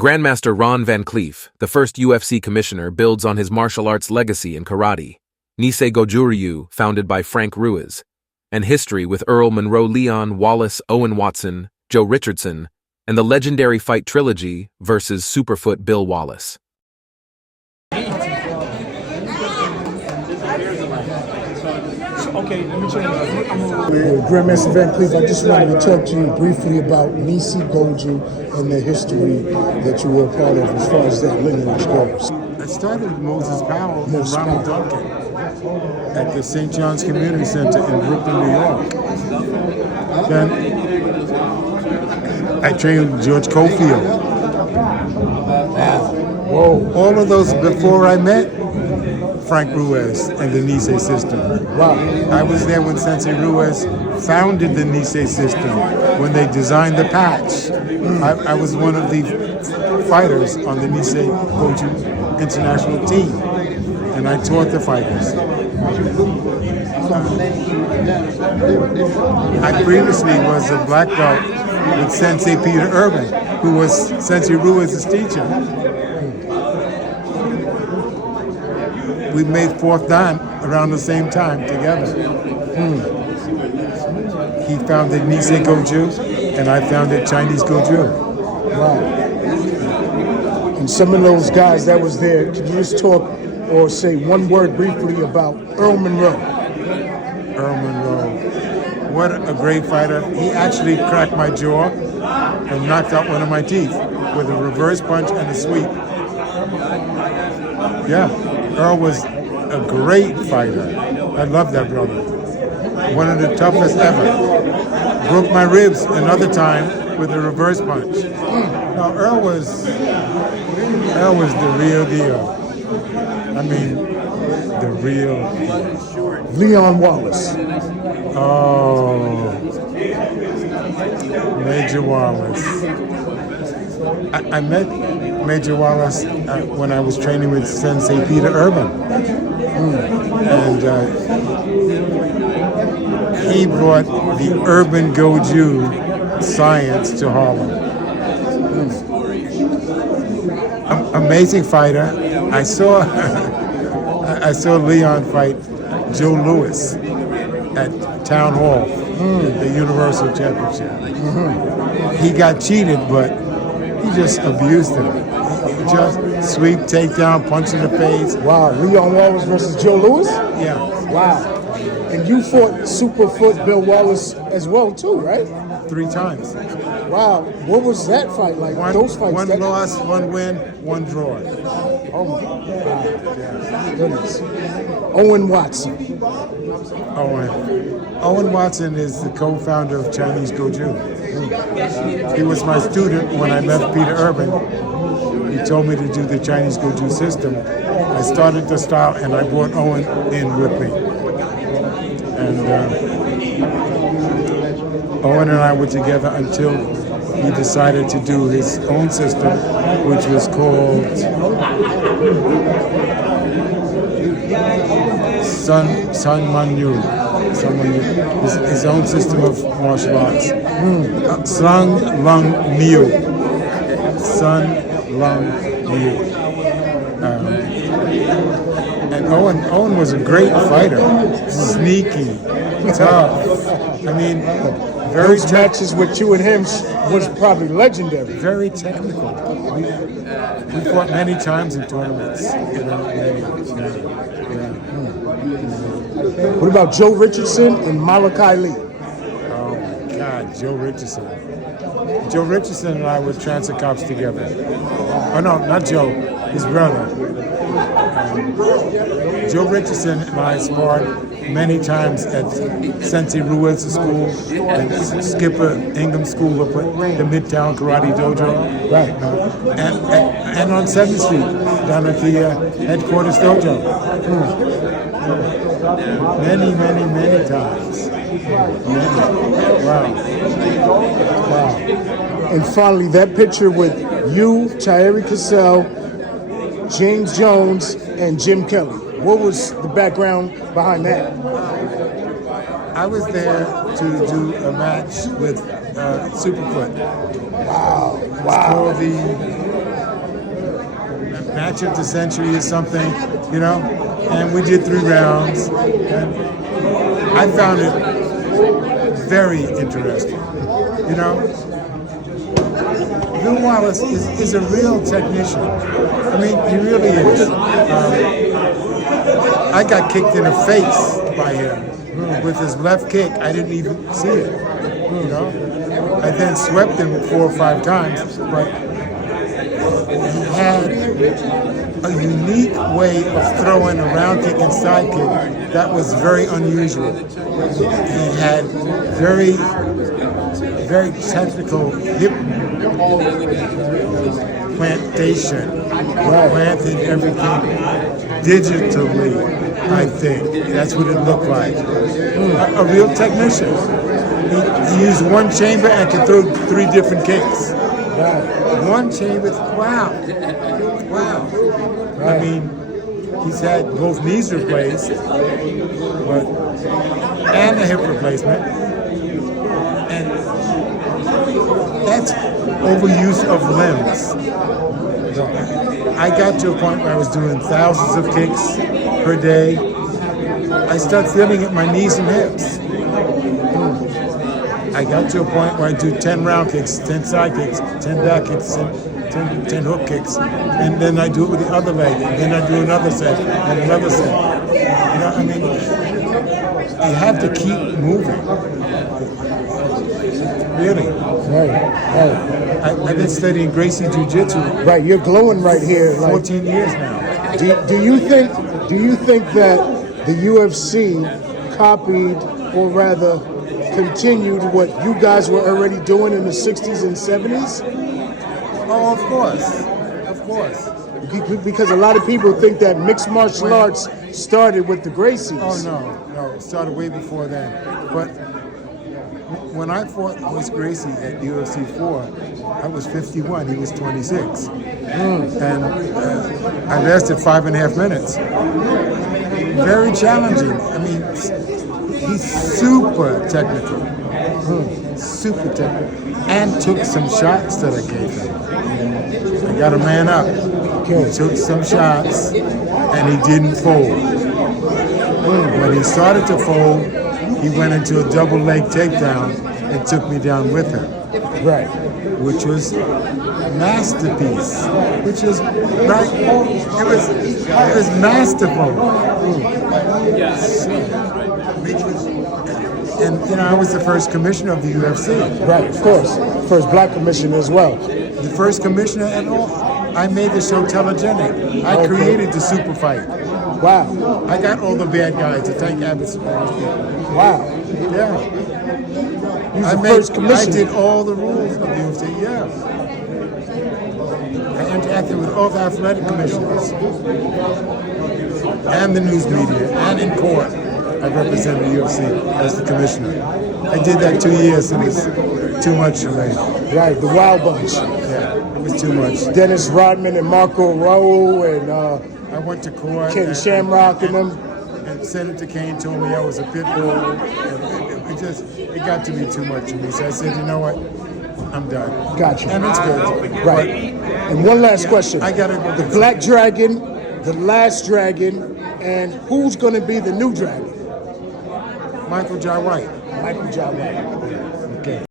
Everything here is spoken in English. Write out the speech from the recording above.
Grandmaster Ron Van Cleef, the first UFC commissioner, builds on his martial arts legacy in karate. Nisei Goju, founded by Frank Ruiz. And history with Earl Monroe, Leon Wallace, Owen Watson, Joe Richardson, and the legendary fight trilogy versus Superfoot Bill Wallace. Okay, let me change. Grandmaster Van Cleef, I just wanted to talk to you briefly about Nisei Goju and the history that you were a part of as far as that lineage goes. I started with Moses Powell and Ronald Duncan at the St. John's Community Center in Brooklyn, New York. Then I trained with George Cofield. Whoa. All of those before I met Frank Ruiz and the Nisei system. Wow. I was there when Sensei Ruiz founded the Nisei system, when they designed the patch. I was one of the fighters on the Nisei Goju international team, and I taught the fighters. I previously was a black belt with Sensei Peter Urban, who was Sensei Ruiz's teacher. We made fourth dan around the same time together. He founded Nisei Goju, and I founded Chinese Goju. Wow. And some of those guys that was there, can you just talk or say one word briefly about Earl Monroe? Earl Monroe. What a great fighter. He actually cracked my jaw and knocked out one of my teeth with a reverse punch and a sweep. Yeah, Earl was a great fighter. I love that brother. One of the toughest ever. Broke my ribs another time with a reverse punch. No, Earl was the real deal. I mean, the real deal. Leon Wallace. Oh, Major Wallace. I met Major Wallace when I was training with Sensei Peter Urban. And he brought the Urban Goju science to Harlem. Amazing fighter. I saw Leon fight Joe Louis at Town Hall, the Universal Championship. He got cheated, but he just abused him. Just sweep, takedown, punch in the face. Wow, Leon Wallace versus Joe Louis? Yeah. Wow. And you fought Superfoot Bill Wallace as well too, right? 3 times. Wow. What was that fight like? Those fights. One loss, 1 win, 1 draw. Oh my God. Goodness. Owen Watson. Owen Watson is the co-founder of Chinese Goju. He was my student when I left Peter Urban. He told me to do the Chinese Goju system. I started the style, and I brought Owen in with me. And Owen and I were together until he decided to do his own system, which was called Sun Manyu. His own system of martial arts. Sun Lung Miu. Sun Lung Miu. And Owen was a great fighter. Sneaky, tough. I mean, very Those matches with you and him was probably legendary. Very technical. We fought many times in tournaments. What about Joe Richardson and Malachi Lee? Oh my God, Joe Richardson. Joe Richardson and I were transfer cops together. Oh no, not Joe, his brother. Joe Richardson and I sparred many times at Sensei Ruiz's school and Skipper Ingham School up at the Midtown Karate Dojo. Right. And on 7th Street, down at the headquarters dojo. Many times. Wow. And finally, that picture with you, Thierry Cassell, James Jones, and Jim Kelly. What was the background behind that? I was there to do a match with Superfoot. Wow. It's called the match of the century or something, you know. And we did 3 rounds, and I found it very interesting. You know, Bill Wallace is a real technician. I mean, he really is. I got kicked in the face by him with his left kick. I didn't even see it. You know, I then swept him 4 or 5 times, but he had a unique way of throwing a round kick and side kick that was very unusual. He had very technical hip plantation, planted everything digitally, I think. That's what it looked like. A real technician. He used one chamber and could throw 3 different kicks. One chamber, wow. I mean, he's had both knees replaced, and a hip replacement. And that's overuse of limbs. I got to a point where I was doing thousands of kicks per day. I started feeling it in my knees and hips. I got to a point where I do 10 round kicks, 10 side kicks, 10 back kicks, 10 hook kicks, and then I do it with the other leg, and then I do another set, and another set. You know, I mean, you have to keep moving. Really. Right. I've been studying Gracie Jiu-Jitsu. Right, you're glowing right here. 14 years now. Do you think that the UFC copied, or rather continued, what you guys were already doing in the 60s and 70s? Oh, of course. Because a lot of people think that mixed martial arts started with the Gracies. Oh, no, it started way before then. But when I fought Royce Gracie at UFC 4, I was 51, he was 26. And I lasted 5.5 minutes. Very challenging. I mean, he's super technical. And took some shots that I gave him. I got a man up. He took some shots, and he didn't fold. When he started to fold, he went into a double leg takedown and took me down with him. Right. Which was masterpiece. Which is right. It was masterful. And you know, I was the first commissioner of the UFC. Right, of course. First black commissioner as well. The first commissioner and all. I made the show telegenic. I created the super fight. Wow. I got all the bad guys, the Tank Abbott's. Wow. Yeah. He's the first commissioner. I did all the rules of the UFC, yeah. I interacted with all the athletic commissioners and the news media and in court. I represented the UFC as the commissioner. I did that 2 years. It was too much for me. Right, the Wild Bunch. Yeah, it was too much. Dennis Rodman and Marco Raul and I went to court. Ken Shamrock and them. And Senator Kane told me I was a pit bull. It got to be too much for me. So I said, you know what? I'm done. Gotcha. And it's good. Right. And one last question. I gotta go. The Black Dragon, the Last Dragon, and who's going to be the new dragon? Michael Jai White. Michael Jai White. Okay.